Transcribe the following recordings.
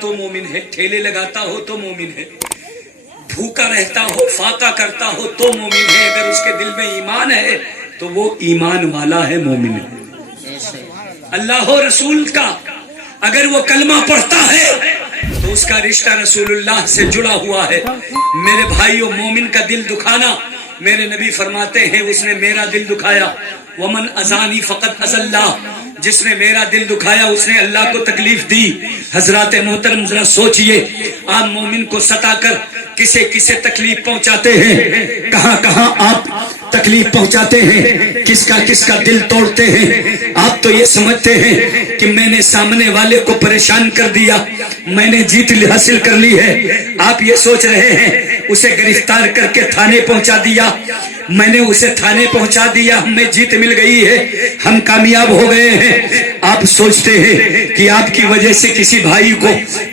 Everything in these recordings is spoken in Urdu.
تو مومن ہے, ٹھیلے لگاتا ہو تو مومن ہے, بھوکا رہتا ہو, فاقہ کرتا ہو تو مومن ہے. اگر اس کے دل میں ایمان ہے تو وہ ایمان والا ہے, مومن ہے. اللہ و رسول کا اگر وہ کلمہ پڑھتا ہے تو اس کا رشتہ رسول اللہ سے جڑا ہوا ہے. میرے بھائیوں, مومن کا دل دکھانا, میرے نبی فرماتے ہیں اس نے میرا دل دکھایا. ومن اذانی فقط اذى اللہ, جس نے میرا دل دکھایا اس نے اللہ کو تکلیف دی. حضرات محترم ذرا سوچئے, آپ مومن کو ستا کر کسے کسے تکلیف پہنچاتے ہیں, کہاں کہاں آپ تکلیف پہنچاتے ہیں, کس کا دل توڑتے ہیں. آپ تو یہ سمجھتے ہیں کہ میں نے سامنے والے کو پریشان کر دیا, میں نے جیت حاصل کر لی ہے. آپ یہ سوچ رہے ہیں اسے گرفتار کر کے تھانے پہنچا دیا, میں نے اسے تھانے پہنچا دیا, ہمیں جیت مل گئی ہے, ہم کامیاب ہو گئے ہیں. آپ سوچتے ہیں کہ آپ کی وجہ سے کسی بھائی کو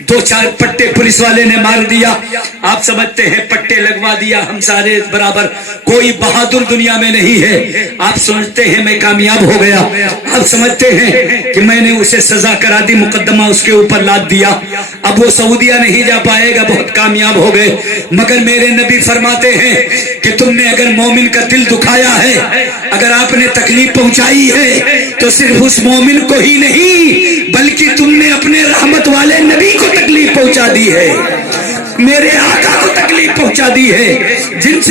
2-4 پٹے پولیس والے نے مار دیا, آپ سمجھتے ہیں پٹے لگوا دیا, ہم سارے برابر, کوئی بہادر دنیا میں نہیں ہے. آپ سمجھتے ہیں میں کامیاب ہو گیا, آپ سمجھتے ہیں کہ میں نے اسے سزا کرا دی, مقدمہ اس کے اوپر لاد دیا, اب وہ سعودیہ نہیں جا پائے گا, بہت کامیاب ہو گئے. مگر میرے نبی فرماتے ہیں کہ تم نے اگر مومن کا دل دکھایا ہے, اگر آپ نے تکلیف پہنچائی ہے تو صرف اس مومن کو ہی نہیں بلکہ تم نے اپنے رحمت والے نبی کو تکلیف پہنچا دی ہے, میرے آقا کو تکلیف پہنچا دی ہے. جن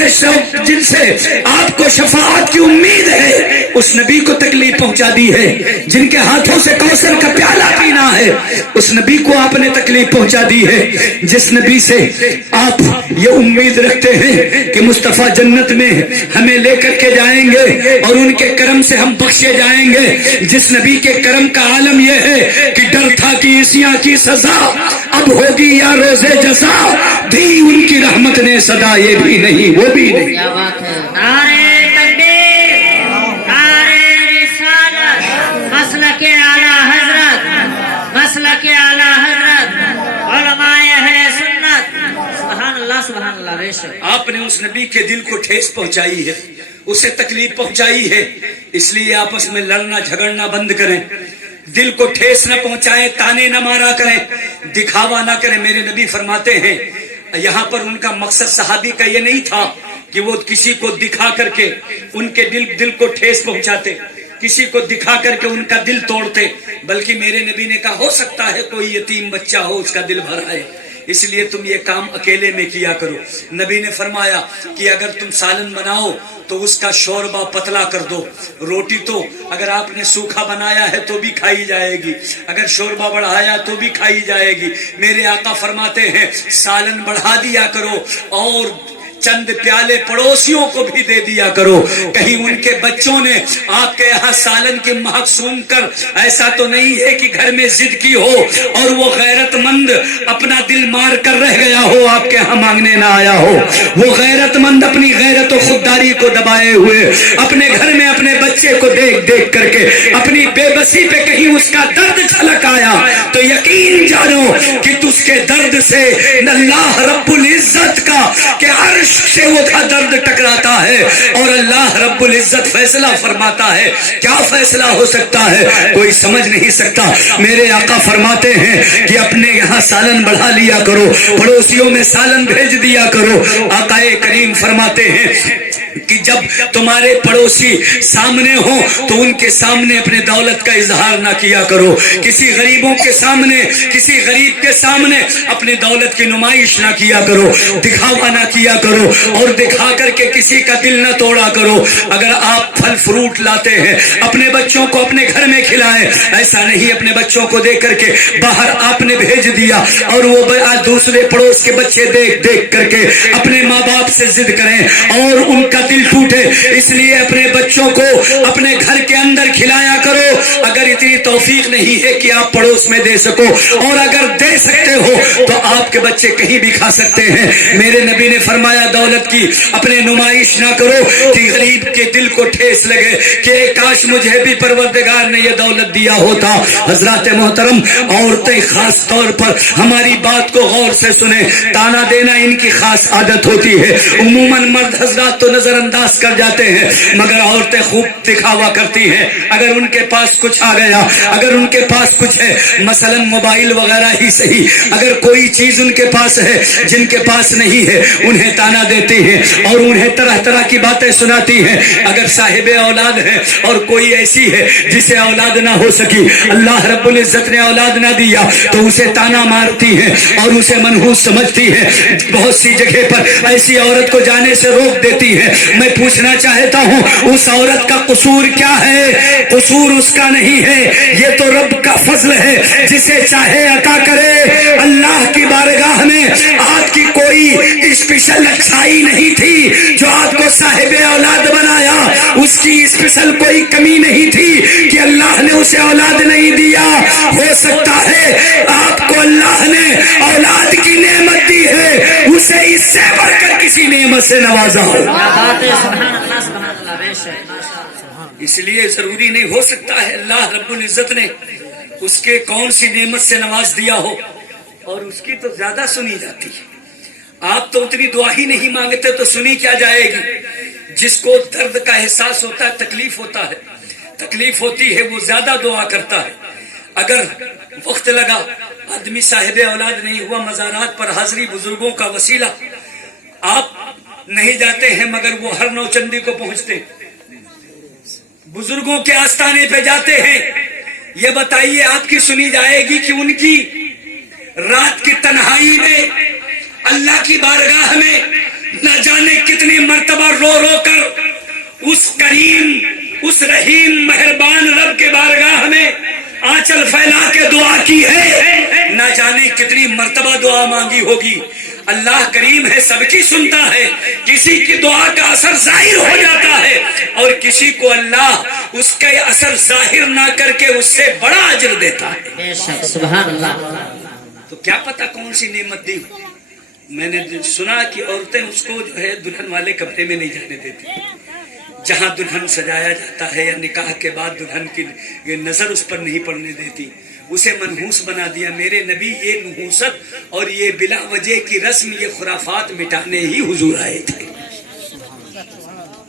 سے آپ کو شفاعت کی امید ہے اس نبی کو تکلیف پہنچا دی ہے. جن کے ہاتھوں سے کوثر کا پیالہ پینا ہے اس نبی کو آپ نے تکلیف پہنچا دی ہے. جس نبی سے آپ یہ امید رکھتے ہیں کہ مصطفیٰ جنت میں ہمیں لے کر کے جائیں گے اور ان کے کرم سے ہم بخشے جائیں گے, جس نبی کے کرم کا عالم یہ ہے کہ ڈر تھا کہ عیسیٰ کی سزا اب ہوگی یا روزے جزا, دی ان کی رحمت نے صدا, یہ بھی نہیں وہ بھی نہیں. کیا بات ہے, نعرہ تکبیر, نعرہ رسالت, مسلک اعلیٰ حضرت, مسلک اعلیٰ حضرت, علماء اہل سنت, سبحان اللہ سبحان اللہ. بے شک آپ نے اس نبی کے دل کو ٹھیس پہنچائی ہے, اسے تکلیف پہنچائی ہے, اس لیے آپس میں لڑنا جھگڑنا بند کریں, دل کو ٹھیس نہ پہنچائیں, تانے نہ مارا کریں, دکھاوا نہ کریں. میرے نبی فرماتے ہیں یہاں پر ان کا مقصد صحابی کا یہ نہیں تھا کہ وہ کسی کو دکھا کر کے ان کے دل کو ٹھیس پہنچاتے, کسی کو دکھا کر کے ان کا دل توڑتے, بلکہ میرے نبی نے کہا ہو سکتا ہے کوئی یتیم بچہ ہو اس کا دل بھر آئے, اس لیے تم یہ کام اکیلے میں کیا کرو. نبی نے فرمایا کہ اگر تم سالن بناؤ تو اس کا شوربہ پتلا کر دو, روٹی تو اگر آپ نے سوکھا بنایا ہے تو بھی کھائی جائے گی, اگر شوربہ بڑھایا تو بھی کھائی جائے گی. میرے آقا فرماتے ہیں سالن بڑھا دیا کرو اور چند پیالے پڑوسیوں کو بھی دے دیا کرو, کہیں ان کے بچوں نے آپ کے یہاں سالن کی مہک سون کر ایسا تو نہیں ہے کہ گھر میں ضد کی ہو اور وہ غیرت مند اپنا دل مار کر رہ گیا ہو, آپ کے یہاں مانگنے نہ آیا ہو. وہ غیرت مند اپنی غیرت و خودداری کو دبائے ہوئے اپنے گھر میں اپنے بچے کو دیکھ کر کے اپنی بے بسی پہ کہیں اس کا درد چھلک آیا تو یقین جانو کہ اس کے درد سے اللہ رب العزت کا کہ عرش سے وہ تھا درد ٹکراتا ہے اور اللہ رب العزت فیصلہ فرماتا ہے. کیا فیصلہ ہو سکتا ہے کوئی سمجھ نہیں سکتا. میرے آقا فرماتے ہیں کہ اپنے یہاں سالن بڑھا لیا کرو, پڑوسیوں میں سالن بھیج دیا کرو. آقا کریم فرماتے ہیں کہ جب تمہارے پڑوسی سامنے ہوں تو ان کے سامنے اپنے دولت کا اظہار نہ کیا کرو, کسی غریبوں کے سامنے کسی غریب کے سامنے اپنی دولت کی نمائش نہ کیا کرو, دکھاوا نہ کیا کرو اور دکھا کر کے کسی کا دل نہ توڑا کرو. اگر آپ پھل فروٹ لاتے ہیں اپنے بچوں کو اپنے گھر میں کھلائیں, ایسا نہیں اپنے بچوں کو دے کر کے باہر آپ نے بھیج دیا اور وہ دوسرے پڑوس کے بچے دیکھ کر کے اپنے ماں باپ سے ضد کریں اور ان کا دل ٹوٹے. اس لیے اپنے بچوں کو اپنے گھر کے اندر کھلایا کرو. اگر اتنی توفیق نہیں ہے کہ آپ پڑوس میں دے سکو اور اگر دے سکتے ہو تو آپ کے بچے کہیں بھی کھا سکتے ہیں. میرے نبی نے فرمایا دولت کی اپنے نمائش نہ کرو کہ غریب کے دل کو ٹھیس لگے کہ کاش مجھے بھی پروردگار نے یہ دولت دیا ہوتا۔ حضرات محترم، عورتیں خاص طور پر ہماری بات کو غور سے سنیں، تانا دینا ان کی خاص عادت ہوتی ہے۔ عموماً مرد حضرات تو نظر انداز کر جاتے ہیں، مگر عورتیں خوب دکھاوا کرتی ہیں۔ اگر ان کے پاس کچھ آ گیا، اگر ان کے پاس کچھ ہے، مثلا موبائل وغیرہ ہی صحیح، اگر کوئی چیز ان کے پاس ہے جن کے پاس نہیں ہے، انہیں تانا دیتی ہیں اور انہیں طرح طرح کی باتیں سناتی ہیں۔ اگر صاحب اولاد ہے اور کوئی ایسی ہے جسے اولاد نہ ہو سکی، اللہ رب العزت نے اولاد نہ دیا، تو اسے تانا مارتی ہیں اور اسے منحوس سمجھتی ہے۔ بہت سی جگہ پر ایسی عورت کو جانے سے روک دیتی ہے۔ میں پوچھنا چاہتا ہوں، اس عورت کا قصور کیا ہے؟ قصور اس کا نہیں ہے، یہ تو رب کا فضل ہے، جسے چاہے عطا کرے۔ اللہ کی بارگاہ میں آپ کی کوئی اسپیشل اچھائی نہیں تھی جو آپ کو صاحب اولاد بنایا، اس کی اسپیشل کوئی کمی نہیں تھی کہ اللہ نے اسے اولاد نہیں دیا۔ ہو سکتا ہے آپ کو اللہ نے اولاد کی نعمت دی ہے، اسے اس سے بڑھ کر کسی نعمت سے نوازا ہو۔ اس لیے ضروری نہیں، ہو سکتا ہے اللہ رب العزت نے اس کے کون سی نعمت سے نواز دیا ہو اور اس کی تو زیادہ سنی جاتی ہے۔ آپ تو اتنی دعا ہی نہیں مانگتے تو سنی کیا جائے گی؟ جس کو درد کا احساس ہوتا ہے، تکلیف ہوتا ہے، تکلیف ہوتی ہے، وہ زیادہ دعا کرتا ہے۔ اگر وقت لگا، آدمی صاحب اولاد نہیں ہوا، مزارات پر حاضری بزرگوں کا وسیلہ، آپ نہیں جاتے ہیں مگر وہ ہر نوچندی کو پہنچتے ہیں، بزرگوں کے آستانے پہ جاتے ہیں۔ یہ بتائیے آپ کی سنی جائے گی کہ ان کی رات کی تنہائی میں اللہ کی بارگاہ میں نہ جانے کتنی مرتبہ رو رو کر اس کریم، اس رحیم مہربان رب کے بارگاہ میں آنچل پھیلا کے دعا کی ہے؟ نہ جانے کتنی مرتبہ دعا مانگی ہوگی۔ اللہ کریم ہے، سب کی سنتا ہے، کسی کی دعا کا اثر ظاہر ہو جاتا ہے اور کسی کو اللہ اس کا اثر ظاہر نہ کر کے اس سے بڑا اجر دیتا ہے۔ سبحان اللہ۔ تو کیا پتہ کون سی نعمت دی۔ میں نے سنا کہ عورتیں اس کو جو ہے دلہن والے کمرے میں نہیں جانے دیتی، جہاں دلہن سجایا جاتا ہے یا نکاح کے بعد دلہن کی نظر اس پر نہیں پڑنے دیتی، اسے منحوس بنا دیا۔ میرے نبی یہ نحوست اور یہ بلا وجہ کی رسم، یہ خرافات مٹانے ہی حضور آئے تھے۔